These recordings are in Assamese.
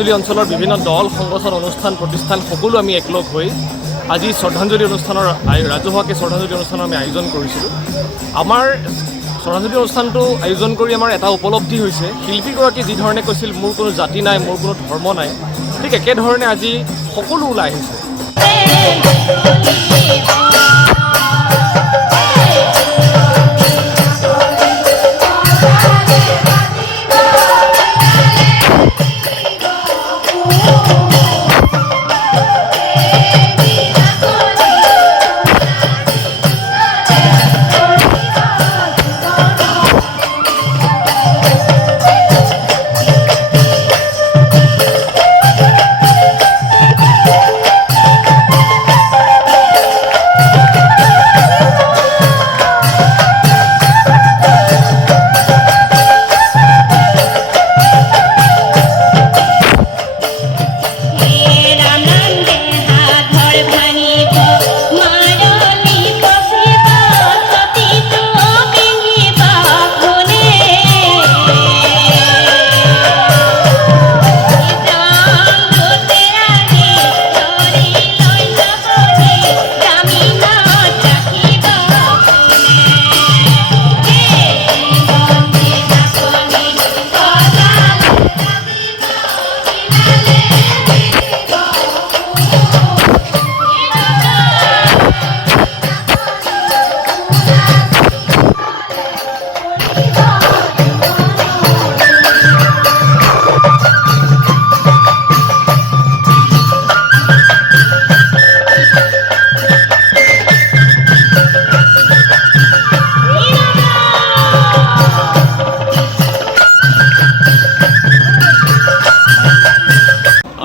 মাজুলী অঞ্চলৰ বিভিন্ন দল সংগঠন অনুষ্ঠান প্ৰতিষ্ঠান সকলো আমি একলগ হৈ আজি শ্ৰদ্ধাঞ্জলি অনুষ্ঠানৰ ৰাজহুৱাকৈ শ্ৰদ্ধাঞ্জলি অনুষ্ঠানৰ আমি আয়োজন কৰিছিলোঁ। আমাৰ শ্ৰদ্ধাঞ্জলি অনুষ্ঠানটো আয়োজন কৰি আমাৰ এটা উপলব্ধি হৈছে, শিল্পীগৰাকী যি ধৰণে কৈছিল মোৰ কোনো জাতি নাই, মোৰ কোনো ধৰ্ম নাই, ঠিক একেধৰণে আজি সকলো ওলাই আহিছে।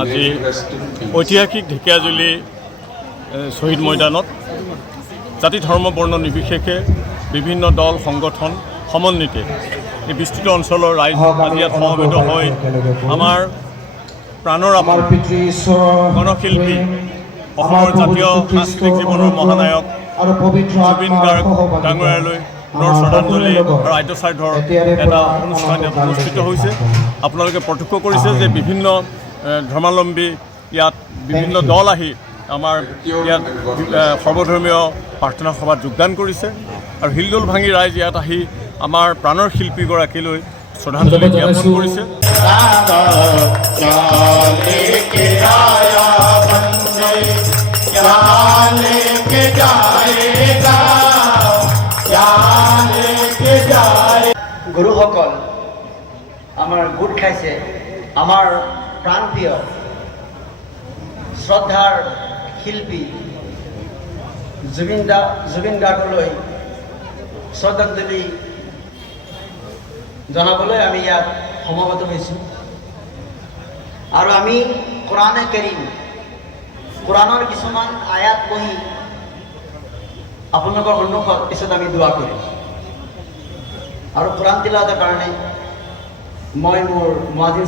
আজি ঐতিহাসিক ঢেকীয়াজুলি শ্বহীদ মৈদানত জাতি ধৰ্ম বৰ্ণ নিৰ্বিশেষে বিভিন্ন দল সংগঠন সমন্বিতে এই বিস্তৃত অঞ্চলৰ ৰাইজ আজি ইয়াত সমবেত হৈ আমাৰ প্ৰাণৰ আপোন গণশিল্পী অসমৰ জাতীয় সাংস্কৃতিক জীৱনৰ মহানায়ক জুবিন গাৰ্গ ডাঙৰীয়ালৈ পুনৰ শ্ৰদ্ধাঞ্জলি আৰু আদ্যশ্ৰাদ্ধৰ এটা অনুষ্ঠান ইয়াত অনুষ্ঠিত হৈছে। আপোনালোকে প্ৰত্যক্ষ কৰিছে যে বিভিন্ন ধৰ্মাৱলম্বী ইয়াত বিভিন্ন দল আহি আমাৰ ইয়াত সৰ্বধৰ্মীয় প্ৰাৰ্থনা সভাত যোগদান কৰিছে আৰু হিলদোল ভাঙি ৰাইজ ইয়াত আহি আমাৰ প্ৰাণৰ শিল্পীগৰাকীলৈ শ্ৰদ্ধাঞ্জলি জ্ঞাপন কৰিছে। গুৰুসকল আমাৰ গোট খাইছে, আমাৰ প্ৰাণপ্ৰিয় শ্ৰদ্ধাৰ শিল্পী জুবিন গাৰ্গলৈ শ্ৰদ্ধাঞ্জলি জনাবলৈ আমি ইয়াত সমবেত হৈছোঁ। আৰু আমি কোৰাণে কাৰীম, কোৰাণৰ কিছুমান আয়াত পঢ়ি আপোনালোকৰ সন্মুখত পিছত আমি দোৱা কৰিম। আৰু কোৰাণ তিলাওৱাতৰ কাৰণে মই মোৰ মুআজ্জিন